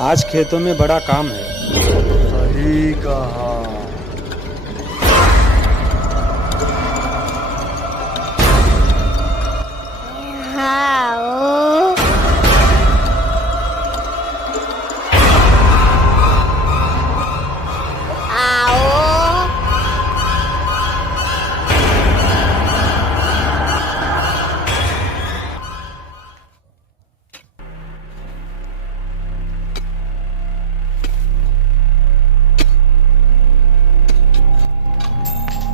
आज खेतों में बड़ा काम है। सही कहा। हाँ आओ।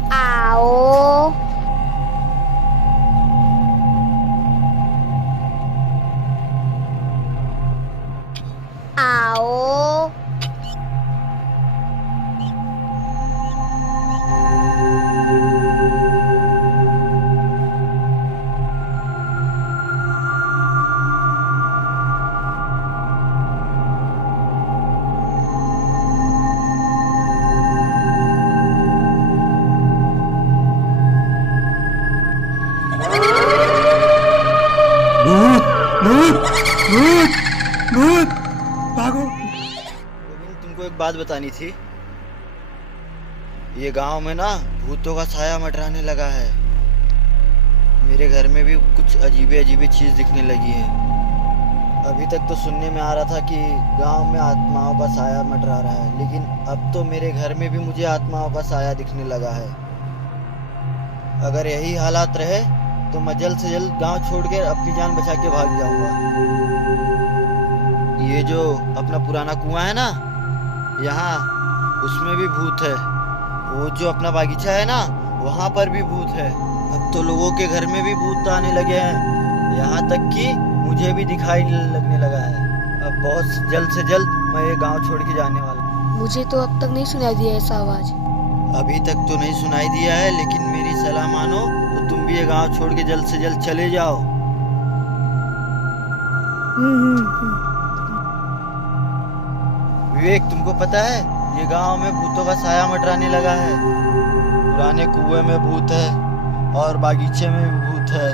आओ। आओ। भूत भूत भूत भूत, भागो। गोविंद, तुमको एक बात बतानी थी। ये गांव में ना भूतों का साया मंडराने लगा है। मेरे घर में भी कुछ अजीबे अजीबे चीज दिखने लगी है। अभी तक तो सुनने में आ रहा था कि गांव में आत्माओं का साया मंडरा रहा है, लेकिन अब तो मेरे घर में भी मुझे आत्माओं का साया दिखने लगा है। अगर यही हालात रहे तो मैं जल्द से जल्द गांव छोड़कर अपनी जान बचा के भाग जाऊंगा। ये जो अपना पुराना कुआं है ना, यहाँ उसमें भी भूत है। वो जो अपना बागीचा है ना, वहाँ पर भी भूत है। अब तो लोगों के घर में भी भूत आने लगे हैं, यहाँ तक कि मुझे भी दिखाई लगने लगा है। अब बहुत जल्द से जल्द मैं ये गांव छोड़ के जाने वाला हूँ। मुझे तो अब तक नहीं सुनाई दिया ऐसा आवाज। अभी तक तो नहीं सुनाई दिया है, लेकिन मेरी सलाह मानो तो तुम भी ये गांव छोड़ के जल्द से जल्द चले जाओ। विवेक, तुमको पता है ये गांव में भूतों का साया मंडराने लगा है। पुराने कुएं में भूत है और बागीचे में भी भूत है।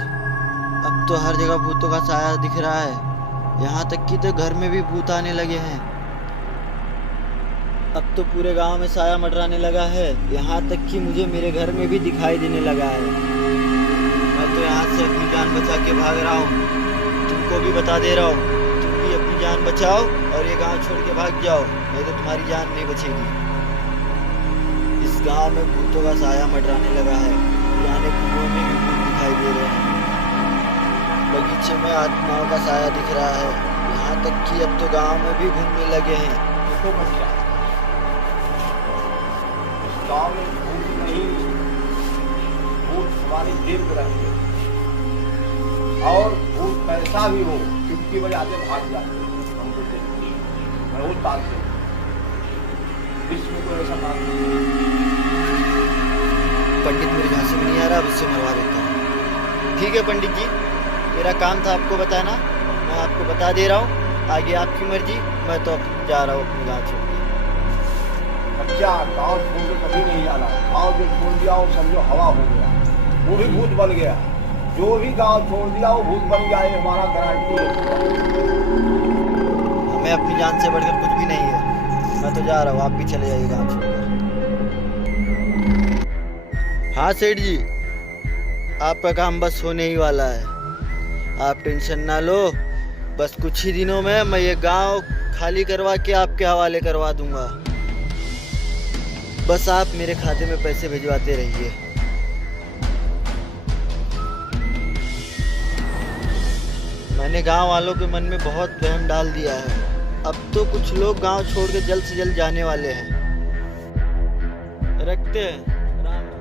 अब तो हर जगह भूतों का साया दिख रहा है, यहाँ तक कि तो घर में भी भूत आने लगे हैं। अब तो पूरे गांव में साया मंडराने लगा है, यहाँ तक कि मुझे मेरे घर में भी दिखाई देने लगा है। मैं तो यहाँ से अपनी जान बचा के भाग रहा हूँ। तुमको भी बता दे रहा हूँ, तुम भी अपनी जान बचाओ और ये गांव छोड़ के भाग जाओ, नहीं तो तुम्हारी जान नहीं बचेगी। इस गांव में भूतों का साया मंडराने लगा है। पुराने कुओं में भी भूत दिखाई दे रहे हैं, बगीचे में आत्माओं का साया दिख रहा है, यहाँ तक कि अब तो गांव में भी घूमने लगे हैं। देखो बच्चा, इस गाँव में भूत नहीं, भूत हमारे देव रहेंगे। और भूत कैसा भी हो, चुटकी बजाते भाग जाते हैं। हमको बहुत पालते हैं। विश्व में कोई ऐसा बात नहीं। पंडित मेरे झांसे में नहीं आ रहा, अब इससे मरवा देता हूँ। ठीक है पंडित जी, मेरा काम था आपको बताना, मैं आपको बता दे रहा हूँ। आगे आपकी मर्जी, मैं तो अब जा रहा हूँ अपने गाँव छोड़ के। बच्चा, गाँव छोड़ के कभी नहीं जाना। गाँव जो छोड़ दिया वो समझो हवा हो गया, वो भी भूत बन गया। जो भी गाँव छोड़ दिया वो भूत बन गया, ये हमारा गारंटी है। हमें अपनी जान से बढ़कर कुछ भी नहीं है। मैं तो जा रहा हूँ, आप भी चले जाइए गाँव छोड़कर। हाँ सेठ जी, आपका काम बस होने ही वाला है। आप टेंशन ना लो, बस कुछ ही दिनों में मैं ये गांव खाली करवा के आपके हवाले करवा दूंगा। बस आप मेरे खाते में पैसे भिजवाते रहिए। मैंने गांव वालों के मन में बहुत वहम डाल दिया है। अब तो कुछ लोग गांव छोड़ के जल्द से जल्द जाने वाले हैं। रखते हैं। राम राम।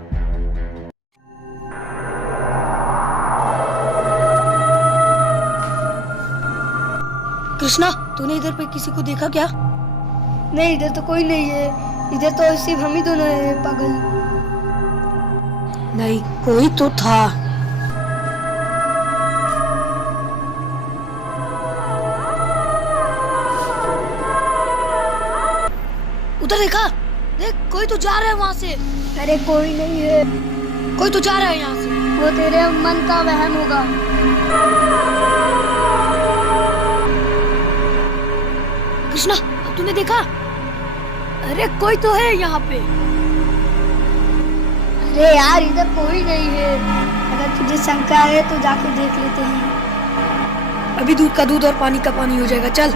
कृष्णा, तूने इधर पे किसी को देखा क्या? नहीं, इधर तो कोई नहीं है। इधर तो सिर्फ हम ही दोनों हैं पागल। नहीं, कोई तो था। उधर देखा, देख कोई तो जा रहा है वहाँ से। अरे कोई नहीं है। कोई तो जा रहा है यहाँ से। वो तेरे मन का वहम होगा। कृष्णा, अब तूने देखा? अरे कोई तो है यहाँ पे। अरे यार इधर कोई नहीं है। अगर तुझे शंका है तो जाके देख लेते हैं। अभी दूध का दूध और पानी का पानी हो जाएगा, चल।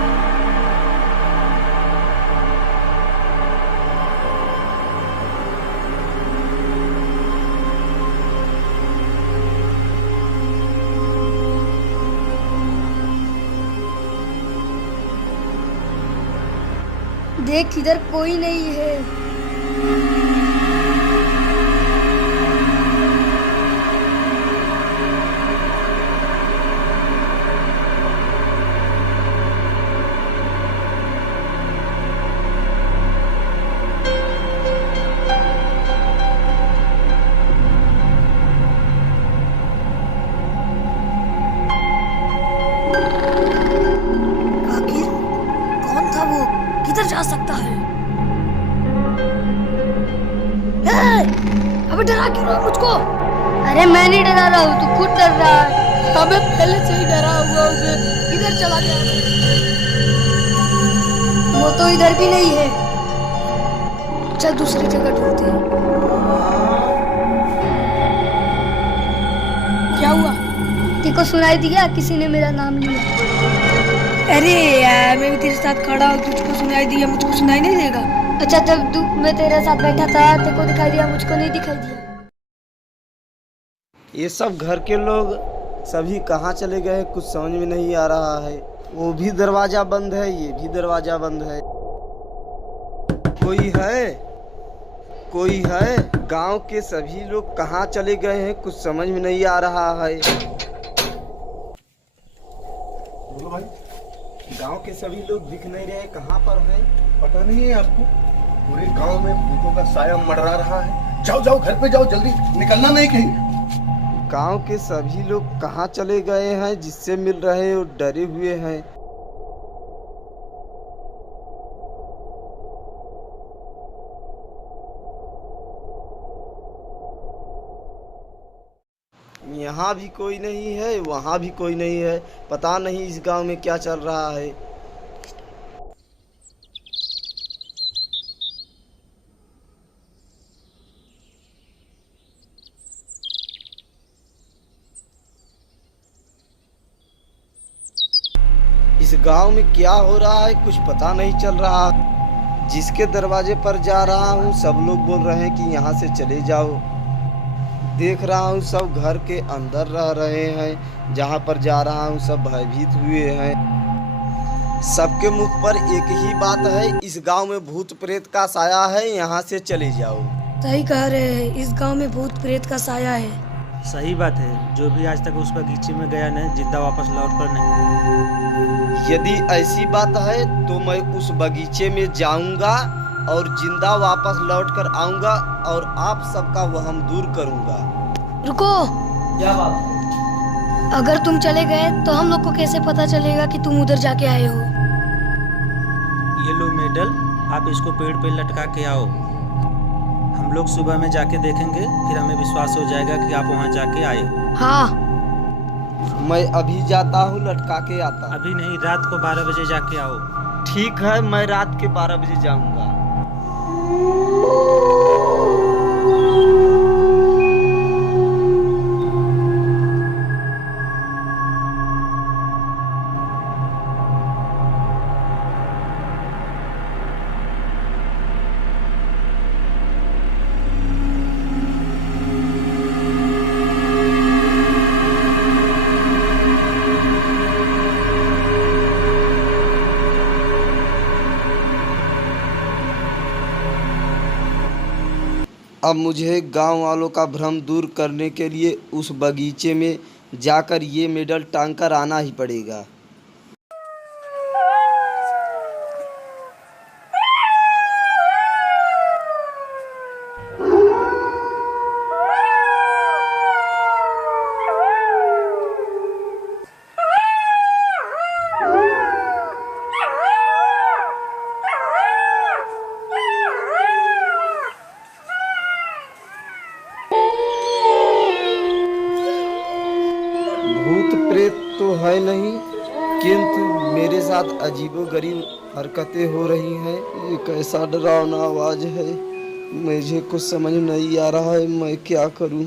देख इधर कोई नहीं है। आखिर कौन था वो? किधर जा सकता है? अबे डरा क्यों रहा है मुझको? अरे मैं नहीं डरा रहा हूँ, तू खुद डर रहा है। अबे पहले से ही डरा हुआ हूँ मैं। किधर चला गया? वो तो इधर भी नहीं है। चल दूसरी जगह ढूंढते हैं। क्या हुआ? तेको सुनाई दिया किसी ने मेरा नाम लिया? अरे यार, मैं भी तेरे साथ खड़ा हूँ, तुझको सुनाई दिया, मुझको सुनाई नहीं देगा? अच्छा जब मैं तेरे साथ बैठा था तेको दिखाई दिया, मुझको नहीं दिखाई दिया। ये सब घर के लोग सभी कहाँ चले गए कुछ समझ में नहीं आ रहा है। वो भी दरवाजा बंद है, ये भी दरवाजा बंद है। कोई है? कोई है? गांव के सभी लोग कहाँ चले गए हैं कुछ समझ में नहीं आ रहा है। बोलो भाई। गांव के सभी लोग दिख नहीं रहे, कहाँ पर हैं? पता नहीं है आपको? पूरे गांव में भूतों का साया मंडरा रहा है। जाओ जाओ घर पे जाओ, जल्दी निकलना नहीं कहीं। गांव के सभी लोग कहाँ चले गए हैं जिससे मिल रहे और डरे हुए हैं। यहाँ भी कोई नहीं है, वहाँ भी कोई नहीं है। पता नहीं इस गांव में क्या चल रहा है। इस गांव में क्या हो रहा है कुछ पता नहीं चल रहा। जिसके दरवाजे पर जा रहा हूँ सब लोग बोल रहे हैं कि यहाँ से चले जाओ। देख रहा हूँ सब घर के अंदर रह रहे हैं, जहाँ पर जा रहा हूँ सब भयभीत हुए हैं। सबके मुख पर एक ही बात है, इस गांव में भूत प्रेत का साया है, यहाँ से चले जाओ। सही कह रहे हैं, इस गांव में भूत प्रेत का साया है। सही बात है, जो भी आज तक उस बगीचे में गया न जिंदा वापस लौट कर नहीं। यदि ऐसी बात है तो मैं उस बगीचे में जाऊंगा और जिंदा वापस लौट कर आऊंगा और आप सबका वहम दूर करूंगा। रुको, क्या बात है? अगर तुम चले गए तो हम लोग को कैसे पता चलेगा कि तुम उधर जाके आए हो? ये लो मेडल, आप इसको पेड़ पे लटका के आओ। हम लोग सुबह में जाके देखेंगे, फिर हमें विश्वास हो जाएगा कि आप वहाँ जाके आए हो। हाँ। मैं अभी जाता हूँ, लटका के आता। अभी नहीं, रात को 12 बजे जाके आओ। ठीक है, मैं रात के 12 बजे जाऊंगा। अब मुझे गांव वालों का भ्रम दूर करने के लिए उस बगीचे में जाकर ये मेडल टांग कर आना ही पड़ेगा। भूत प्रेत तो है नहीं, किंतु मेरे साथ अजीबोगरीब हरकतें हो रही हैं। ये कैसा डरावना आवाज है, मुझे कुछ समझ नहीं आ रहा है, मैं क्या करूं।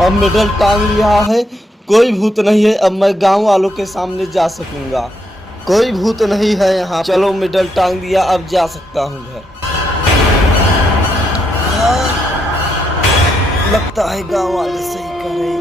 अब मेडल टांग लिया है, कोई भूत नहीं है। अब मैं गांव वालों के सामने जा सकूंगा। कोई भूत नहीं है यहाँ। चलो मेडल टांग दिया, अब जा सकता हूँ घर। लगता है गांव वाले सही कह रहे हैं।